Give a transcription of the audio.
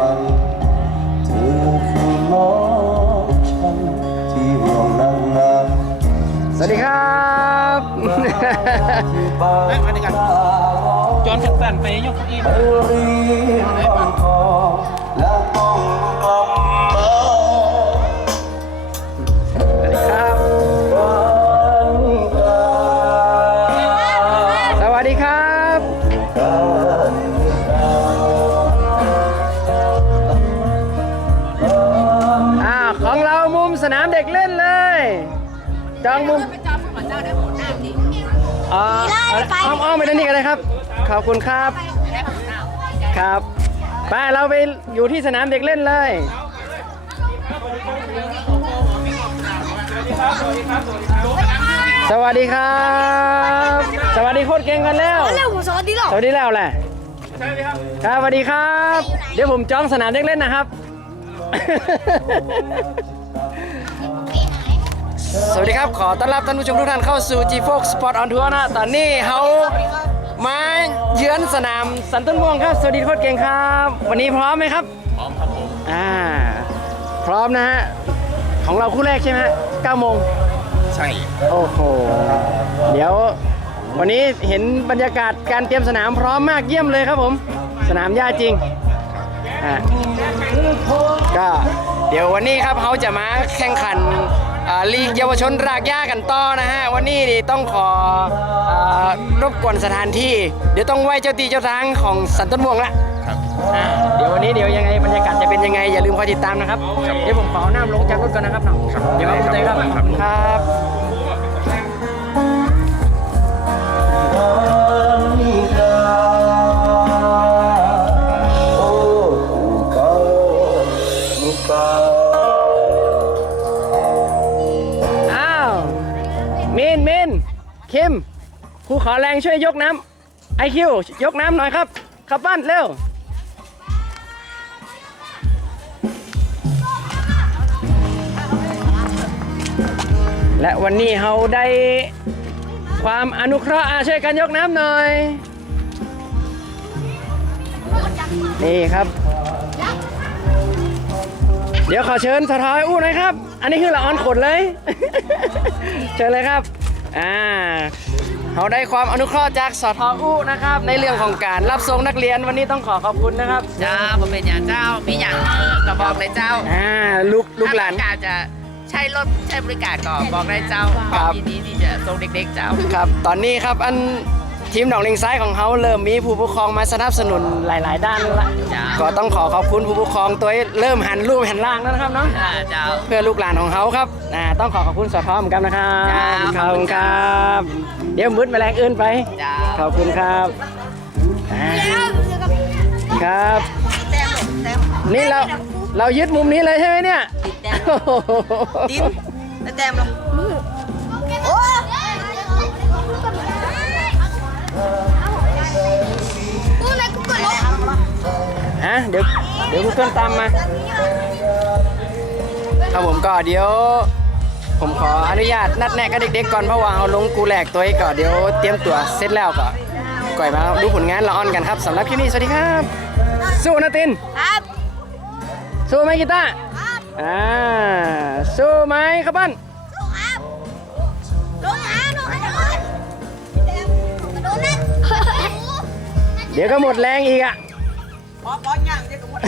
ฟังเธอคือน้องฉันที่ห่วงนางนาสวัสดีครับที่บ้านเฮ้ยมาด้วยกันจอนสั้นๆไปยกเก้าอี้ไปรีบฟังคอ นามเด็กเล่นเลยจองมุมไปจอมขอเจ้าได้หมดหน้าดิอ่าอ้อมอ้อมไปด้านนี้กันเลยครับ ขอบคุณครับได้หมดหน้าครับไปเราไปอยู่ที่สนามเด็กเล่นเลยสวัสดีครับ สวัสดีโคตรเก่งกันแล้วแล้วผมสวัสดีหรอสวัสดีแล้วแหละ ครับสวัสดีครับ เดี๋ยวผมจองสนามเด็กเล่นนะครับ สวัสดีครับ ขอต้อนรับท่านผู้ชมทุกท่านเข้าสู่ G Fox Sport on Tour นะตอนนี้เขามาเยือนสนามสันต้นม่วงครับ สวัสดีโคตรเก่งครับ วันนี้พร้อมไหมครับ พร้อมครับผมอ่า พร้อมนะฮะ ของเราคู่แรกใช่ไหมฮะ9โมง ใช่ โอ้โห เดี๋ยววันนี้เห็นบรรยากาศการเตรียมสนามพร้อมมากเยี่ยมเลยครับผม สนามหญ้าจริงอะก็ เดี๋ยววันนี้ครับเขาจะมาแข่งขันอ่าลีกเยาวชนรากหญ้ากันต่อนะฮะ วันนี้นี่ต้องขออ่ารบกวนสถานที่ เดี๋ยวต้องไหว้เจ้าตีเจ้าทางของสันต้นม่วงละอะเดี๋ยววันนี้เดี๋ยวยังไงบรรยากาศจะเป็นยังไงอย่าลืมคอยติดตามนะครับ เดี๋ยวผมขอเอาน้ำลงจากรถก่อนนะครับเนาะเดี๋ยวคุณเต้ครับครับ อ้าวมินมินคิมครูขอแรงช่วยยกน้ำไอคิวยกน้ำหน่อยครับขับบ้านเร็วและวันนี้เราได้ความอนุเคราะห์อะช่วยกันยกน้ำหน่อย นี่ครับ เดี๋ยวขอเชิญสทอยอู้หน่อยครับ อันนี้คือละออนขนเลย เชิญเลยครับอ่าเขาได้ความอนุเคราะห์จากสทอู้นะครับ ในเรื่องของการรับส่งนักเรียนวันนี้ต้องขอขอบคุณนะครับเจ้าผมเป็นอย่างเจ้ามีอย่างเออกระบอกเลยเจ้าอ่าลูกลูกหลานถ้ต้องการจะใช้รถใช้บริการก็บอกได้เจ้าครับยินดีที่จะส่งเด็กๆเจ้าครับ ตอนนี้ครับอัน ทีมหนองลิงซ้ายของเขาเริ่มมีผู้ปกครองมาสนับสนุนหลาย ๆ ด้านแล้วละจ้าก็ต้องขอขอบคุณผู้ปกครองตัวเริ่มหันรูปหันล่างแล้วนะครับเนาะอ่าเจ้าเพื่อลูกหลานของเขาครับอ่าต้องขอขอบคุณสทอเหมือนกันนะครับจ้าขอบคุณครับ เดี๋ยวมืดแมลงอื่นไปจ้าขอบคุณครับอ่าครับแต้มแต้มนี่เราเรายึดมุมนี้เลยใช่ไหมเนี่ยติดแต้มโอ้โหดินแต้มลงโอ้ ฮะเดี๋ยวเดี๋ยวเพื่อนตามมาครับผมก็เดี๋ยว ผมขออนุญาตนัดแนะกับเด็กๆก่อนเพราะว่าเอาลงกูแหลกตัวเองก่อนเดี๋ยวเตรียมตัวเสร็จแล้วก็ก่อยมาดูผลงานละออนกันครับสำหรับคลิปนี้สวัสดีครับ สู้นะตินครับสู้ไหมกีตาร์อ่าสู้ไหมครับบ้านเดี๋ยวก็หมดแรงอีกอะ พอพอลย่างเดี๋ยวก็หมด